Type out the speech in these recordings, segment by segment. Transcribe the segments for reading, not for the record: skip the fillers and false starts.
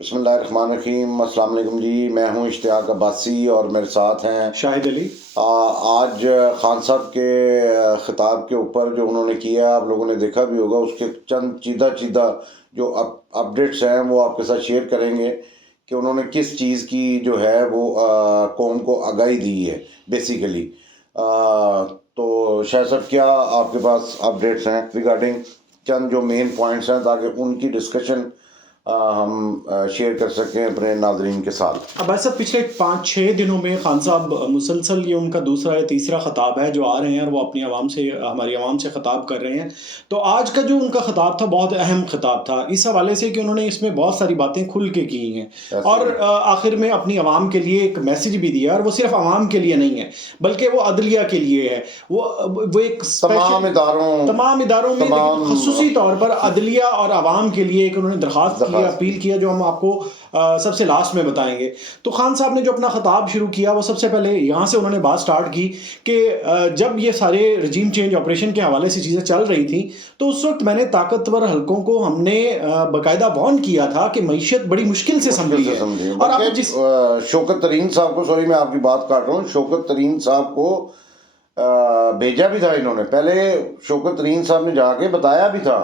बिस्मिल्लाहिर्रहमानिर्रहीम। अस्सलाम वालेकुम जी, मैं हूं इश्तियाक अब्बासी और मेरे साथ हैं शाहिद अली। आज खान साहब के ख़िताब के ऊपर जो उन्होंने किया, आप लोगों ने देखा भी होगा, उसके चंद चीदा जो अपडेट्स हैं वो आपके साथ शेयर करेंगे कि उन्होंने किस चीज़ की जो है वो कौम को आगाही दी है बेसिकली। तो शायद साहब, क्या आपके पास अपडेट्स हैं रिगार्डिंग चंद जो मेन पॉइंट्स हैं, ताकि उनकी डिस्कशन हम शेयर कर सकें अपने नाजरीन के साथ। अब ऐसा पिछले 5-6 दिनों में खान साहब मुसलसल ये उनका दूसरा या तीसरा ख़ताब है जो आ रहे हैं और वो अपनी आवाम से, हमारी आवाम से ख़ताब कर रहे हैं। तो आज का जो उनका ख़ताब था बहुत अहम ख़ताब था इस हवाले से कि उन्होंने इसमें बहुत सारी बातें खुल के की हैं और आखिर में अपनी आवाम के लिए एक मैसेज भी दिया। और वो सिर्फ आवाम के लिए नहीं है बल्कि वो अदलिया के लिए है। वो एक तमाम इदारों में ख़ुसूसी तौर पर अदलिया और आवाम के लिए एक उन्होंने दरख्वास्त की, अपील किया, जो हम आपको सबसे लास्ट में बताएंगे। तो खान साहब ने जो अपना ख़ताब शुरू किया वो सबसे पहले यहाँ से उन्होंने बात स्टार्ट की कि जब ये सारे रजीम चेंज ऑपरेशन के हवाले से चीज़ें चल रही थी तो उस वक्त मैंने ताकतवर हलकों को हमने बाकायदा वार्न किया था कि मईशत बड़ी मुश्किल से संभली है। और आप जिस शौकत तरीन साहब को, सॉरी मैं आपकी बात काट रहा हूँ, शौकत तरीन साहब को भेजा भी था इन्होंने। पहले शौकत तरीन साहब ने जाके बताया भी था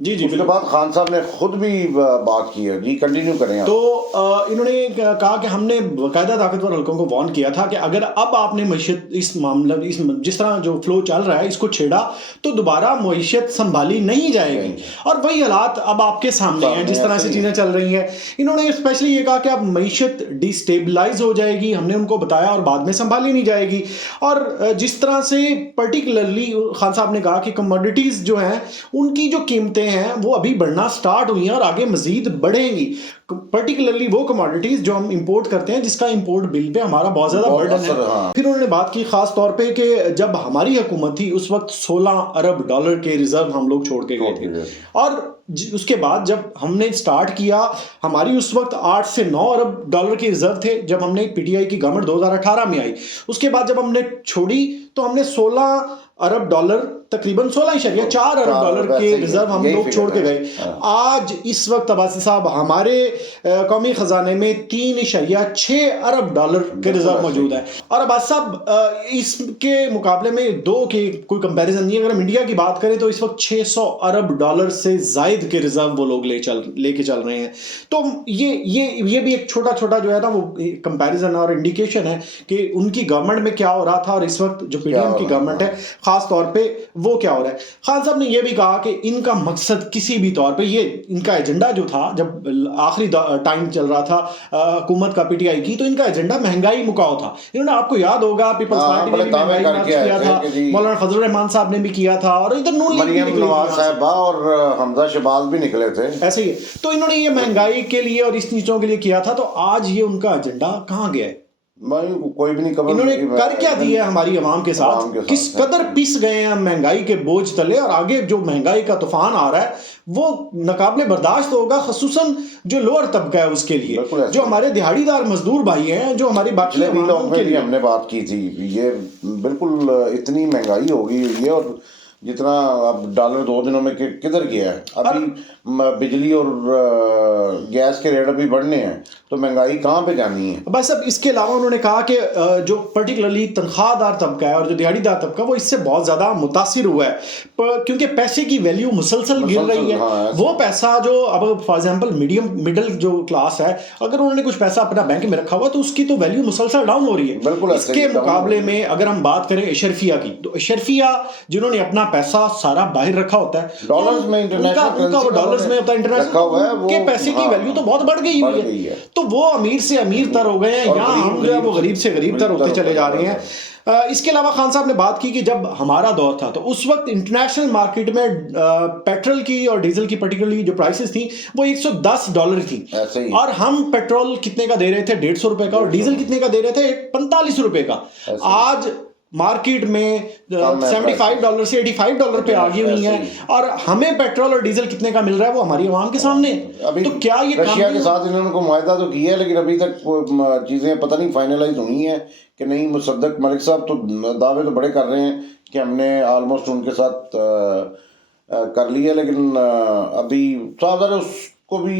जी। उसके बाद खान साहब ने खुद भी बात की है। जी, कंटिन्यू करें आप। तो इन्होंने कहा कि हमने बाकायदा ताकतवर हलकों को वार्न किया था कि अगर अब आपने मईशत इस मामला जिस तरह जो फ्लो चल रहा है इसको छेड़ा तो दोबारा मईशत संभाली नहीं जाएगी। और वही हालात अब आपके सामने हैं जिस तरह से चीज़ें चल रही हैं। इन्होंने स्पेशली ये कहा कि अब मईशत डिस्टेबलाइज हो जाएगी, हमने उनको बताया, और बाद में संभाली नहीं जाएगी। और जिस तरह से पर्टिकुलरली खान साहब ने कहा कि कमोडिटीज़ जो हैं उनकी जो कीमतें हैं वो अभी बढ़ना स्टार्ट हुई हैं और आगे मजीद बढ़ेंगी। पर्टिकुलरली वो कमोडिटीज जो हम इंपोर्ट करते हैं जिसका इंपोर्ट बिल पे हमारा बहुत ज्यादा बर्डन है। हाँ। फिर उन्होंने बात की खास तौर पे कि जब हमारी हुकूमत थी उस वक्त 16 अरब डॉलर के रिजर्व हम लोग छोड़ के गए थे, और उसके बाद जब हमने स्टार्ट किया हमारी उस वक्त 8 से 9 अरब डॉलर के रिजर्व थे जब हमने पीटीआई की गवर्नमेंट 2018 में आई। उसके बाद जब हमने छोड़ी तो हमने 16 अरब डॉलर, तकरीबन 16.4 अरब डॉलर के रिजर्व हम लोग छोड़ के गए। आज इस वक्त अब्बासी साहब हमारे कौमी खजाने में 3.6 अरब डॉलर के रिजर्व मौजूद है। और अब्बासी साहब इसके मुकाबले में दो के कोई कंपैरिजन नहीं है। अगर हम इंडिया की बात करें तो इस वक्त 600 अरब डॉलर से जायद के रिजर्व वो लोग लेके चल रहे हैं। तो ये भी एक छोटा जो है ना वो कंपैरिजन और इंडिकेशन है कि उनकी गवर्नमेंट में क्या हो रहा था और इस वक्त जो पीडीएम की गवर्नमेंट है खास तौर पे वो क्या हो रहा है। खान साहब ने यह भी कहा कि इनका मकसद किसी भी तौर पे, ये इनका एजेंडा जो था जब आखिरी टाइम चल रहा था हुकूमत का पीटीआई की, तो इनका एजेंडा महंगाई मुकाओ था। इन्होंने, आपको याद होगा, पीपल्स पार्टी ने भी महंगाई मार्च किया था, मौलाना फजल रहमान साहब ने भी किया था, और इधर मरियम नवाज साहिबा और हमजा शहबाज भी निकले थे, ऐसे ही। तो इन्होंने ये महंगाई के लिए और इस चीजों के लिए किया था। तो आज ये उनका एजेंडा कहाँ गया है? कोई भी नहीं। इन्होंने कर क्या दिया है हमारी आवाम के साथ? किस कदर पिस गए हैं महंगाई के बोझ तले, और आगे जो महंगाई का तूफान आ रहा है वो नाकाबिले बर्दाश्त होगा, खसूसन जो लोअर तबका है उसके लिए, जो हमारे दिहाड़ीदार मजदूर भाई हैं, जो हमारी बाकी लोगों के लिए हमने बात की थी। ये बिल्कुल इतनी महंगाई हो गई है, और जितना अब डॉलर 2 दिनों में किधर गया है। अभी बिजली और गैस के रेट अभी बढ़ने हैं, तो महंगाई कहाँ पे जानी है। बस अब इसके अलावा उन्होंने कहा कि जो पर्टिकुलरली तनख्वाहदार तबका है और जो दिहाड़ीदार तबका, वो इससे बहुत ज़्यादा मुतासिर हुआ है, क्योंकि पैसे की वैल्यू मुसलसल गिर रही है। हाँ, वो पैसा जो अब फॉर एग्जांपल मिडिल जो क्लास है, अगर उन्होंने कुछ पैसा अपना बैंक में रखा हुआ तो उसकी तो वैल्यू मुसलसल डाउन हो रही है। इसके मुकाबले में अगर हम बात करें अशरफिया की, तो अशरफिया जिन्होंने अपना पैसा सारा बाहर रखा होता है डॉलर्स में, इंटरनेशनल डॉलर्स में होता है, इंटरनेशनल के पैसे की वैल्यू तो बहुत बढ़ गई हुई है। तो वो अमीर से अमीर तर हो गए हैं, यहाँ हम जो है वो गरीब से गरीब तर होते चले जा रहे हैं। इसके अलावा खान साहब ने बात की कि जब हमारा दौर था तो उस वक्त इंटरनेशनल मार्केट में पेट्रोल की और डीजल की पर्टिकुलरली जो प्राइसेस थी वो 110 डॉलर थी, और हम पेट्रोल कितने का दे रहे थे? 150 रुपए का, और डीजल कितने का दे रहे थे? 45 रुपए का। आज मार्केट में 75 डॉलर से 85 डॉलर पे आ गई हुई है, और हमें पेट्रोल और डीजल कितने का मिल रहा है वो हमारी आवाम के सामने। अभी तो क्या ये रशिया के साथ इन्होंने को मुआहदा तो किया है, लेकिन अभी तक चीज़ें पता नहीं फाइनलाइज हुई हैं कि नहीं। मुसद्दक मलिक साहब तो दावे तो बड़े कर रहे हैं कि हमने ऑलमोस्ट उनके साथ कर लिया, लेकिन अभी साहब को भी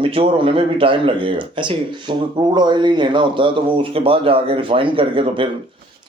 मिच्योर होने में भी टाइम लगेगा, ऐसे क्योंकि क्रूड ऑयल ही लेना होता है तो वो उसके बाद जाके रिफाइन करके तो फिर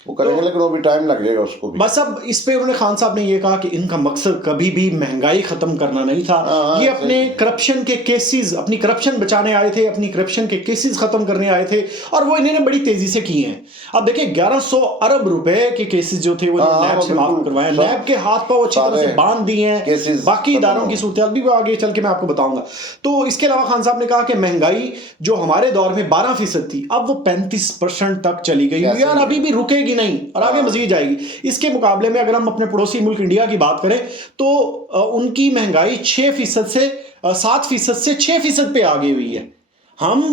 वो करेंगे, लेकिन वो भी टाइम लग जाएगा उसको भी। बस अब इस पे उन्होंने खान साहब ने ये कहा कि इनका मकसद कभी भी महंगाई खत्म करना नहीं था, ये अपने करप्शन के केसेस, अपनी करप्शन बचाने आए थे, अपनी करप्शन के केसेस खत्म करने आए थे, और वो इन्होंने बड़ी तेजी से किए हैं। अब देखिए 1100 अरब रुपए के केसेस जो थे वो नैब से माफ करवाए, नैब के हाथ पांव अच्छी तरह से बांध दिए हैं, बाकी इदारों की सूरत भी आगे चल के मैं आपको बताऊंगा। तो इसके अलावा खान साहब ने कहा कि महंगाई जो हमारे दौर में 12% थी, अब वो 35% तक चली गई है और अभी भी रुकेगी नहीं और आगे मजीद जाएगी। इसके मुकाबले में अगर हम अपने पड़ोसी मुल्क इंडिया की बात करें तो उनकी महंगाई 6% से 7% से 6% पे आ गई हुई है। हम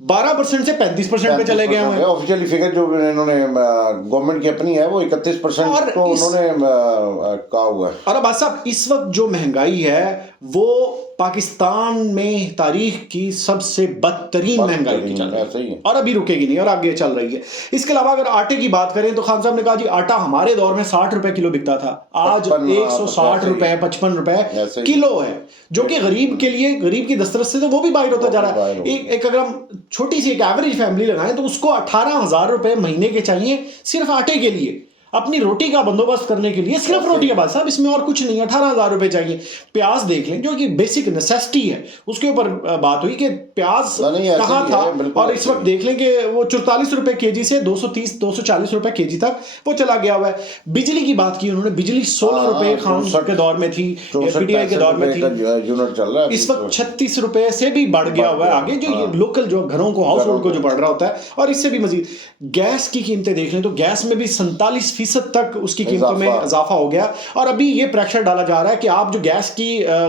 12% से 35% पे चले गए हैं। ऑफिशियली फिगर जो इन्होंने गवर्नमेंट की अपनी है वो 31% तो उन्होंने कहा हुआ है। और अब साहब इस वक्त जो महंगाई है वो पाकिस्तान में तारीख की सबसे बदतरीन महंगाई की चल रही है और अभी रुकेगी नहीं और आगे चल रही है। इसके अलावा अगर आटे की बात करें तो खान साहब ने कहा जी आटा हमारे दौर में 60 रुपए किलो बिकता था, आज 160 रुपए 55 रुपए किलो है, जो कि गरीब के लिए, गरीब की दस्तरस से तो वो भी बाहर होता जा रहा है। एक अगर हम छोटी सी एक एवरेज फैमिली लगाएं तो उसको 18,000 रुपए महीने के चाहिए सिर्फ आटे के लिए, अपनी रोटी का बंदोबस्त करने के लिए। सिर्फ रोटी है बात साहब, इसमें और कुछ नहीं, 18,000 रुपए चाहिए। प्याज देख लें जो कि बेसिक नेसेसिटी है, उसके ऊपर बात हुई कि प्याज कहाँ था, और इस वक्त देख लें कि वो 44 रुपए केजी से 230 240 रुपए केजी तक वो चला गया हुआ है। बिजली की बात की उन्होंने, बिजली 16 रुपए खान के दौर में थी, पीटीआई के दौर में थी, यूनिट चल रहा है इस वक्त 36 रुपए से भी बढ़ गया हुआ है आगे, जो लोकल जो घरों को, हाउस होल्ड को जो बढ़ रहा होता है। और इससे भी मजीद गैस की कीमतें देख लें तो गैस में भी 47% तक उसकी कीमतों में इजाफा हो गया, और अभी ये प्रेशर डाला जा रहा है कि आप जो गैस की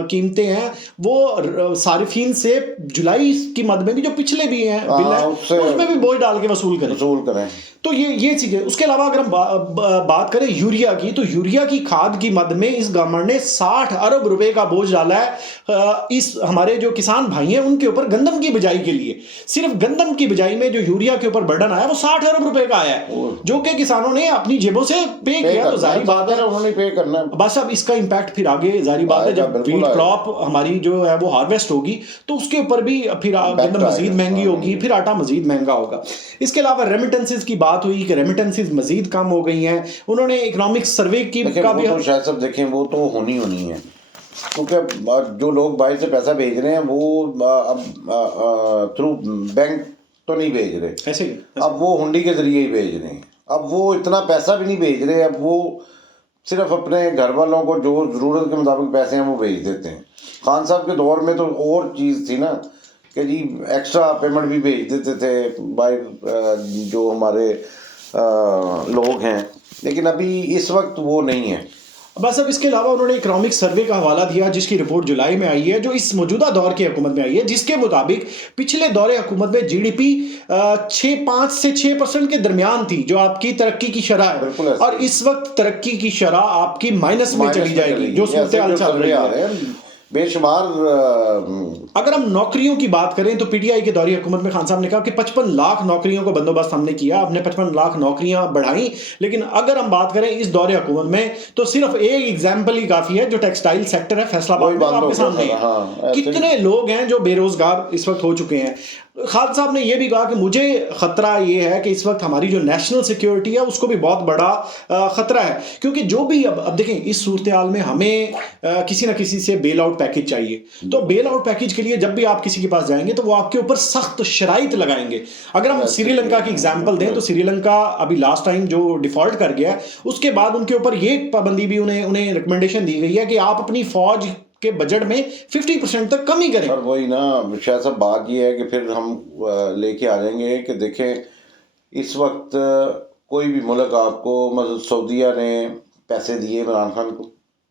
कीमतें हैं वो सारिफीन से जुलाई की मद में भी जो पिछले भी हैं बिल है उसमें भी बोझ डाल के वसूल करें। तो ये चीजें। उसके अलावा अगर हम बात करें यूरिया की, तो यूरिया की खाद की मद में इस गवर्नमेंट ने 60 अरब रुपए का बोझ डाला है इस हमारे जो किसान भाई हैं उनके ऊपर गंदम की बिजाई के लिए। सिर्फ गंदम की बिजाई में जो यूरिया के ऊपर बर्डन आया वो 60 अरब रुपए का आया है, जो कि किसानों ने अपनी जेबों से पे किया। तो जाहिर बात है उन्होंने पे करना है। बस अब इसका इंपैक्ट फिर आगे जाहिर बात है जब व्हीट क्रॉप हमारी जो है वो हार्वेस्ट होगी तो उसके ऊपर भी फिर गंदम मजीद महंगी होगी, फिर आटा मजीद महंगा होगा। इसके अलावा रेमिटेंसेस की बात हुई कि रेमिटेंसेस मजीद कम हो गई हैं। उन्होंने इकोनॉमिक सर्वे की का भी तो शायद सब देखें वो तो होनी है, क्योंकि जो लोग बाहर से पैसा भेज रहे हैं वो अब थ्रू बैंक तो नहीं भेज रहे, ऐसे अब वो हुंडी के जरिए ही भेज रहे हैं। अब वो इतना पैसा भी नहीं भेज रहे, अब वो सिर्फ अपने घर वालों को जो ज़रूरत के मुताबिक पैसे हैं वो भेज देते हैं। खान साहब के दौर में तो और चीज़ थी ना कि जी एक्स्ट्रा पेमेंट भी भेज देते थे बाय जो हमारे लोग हैं, लेकिन अभी इस वक्त वो नहीं है। बस अब इसके अलावा उन्होंने इकोनॉमिक सर्वे का हवाला दिया जिसकी रिपोर्ट जुलाई में आई है, जो इस मौजूदा दौर की हुकूमत में आई है, जिसके मुताबिक पिछले दौरे हुकूमत में जीडीपी 5 से 6% के दरमियान थी जो आपकी तरक्की की शरह है, और इस वक्त तरक्की की शरह आपकी माइनस में चली जाएगी जो सूरत चल रही है बेशुमार। अगर हम नौकरियों की बात करें तो पीटीआई के दौरे हुकूमत में खान साहब ने कहा कि 55 लाख नौकरियों को बंदोबस्त हमने किया, हमने 55 लाख नौकरियां बढ़ाई। लेकिन अगर हम बात करें इस दौरे हुकूमत में तो सिर्फ एक एग्जाम्पल ही काफी है, जो टेक्सटाइल सेक्टर है फैसलाबाद में आपके सामने है। कितने लोग हैं जो बेरोजगार इस वक्त हो चुके हैं। खान साहब ने यह भी कहा कि मुझे खतरा ये है कि इस वक्त हमारी जो नेशनल सिक्योरिटी है उसको भी बहुत बड़ा खतरा है, क्योंकि जो भी अब देखें इस सूरत हाल में हमें किसी ना किसी से बेल आउट पैकेज चाहिए। तो बेल आउट पैकेज के लिए जब भी आप किसी के पास जाएंगे तो वो आपके ऊपर सख्त शराइत लगाएंगे। अगर हम श्रीलंका की एग्जाम्पल दें तो श्रीलंका अभी लास्ट टाइम जो डिफॉल्ट कर गया उसके बाद उनके ऊपर ये पाबंदी भी उन्हें रिकमेंडेशन दी गई है कि आप अपनी फौज के बजट में 50% तक कमी करें। और वही ना शायद सब बात ये है कि फिर हम लेके आ जाएंगे कि देखें इस वक्त कोई भी मुल्क आपको मतलब सऊदीया ने पैसे दिए इमरान खान को,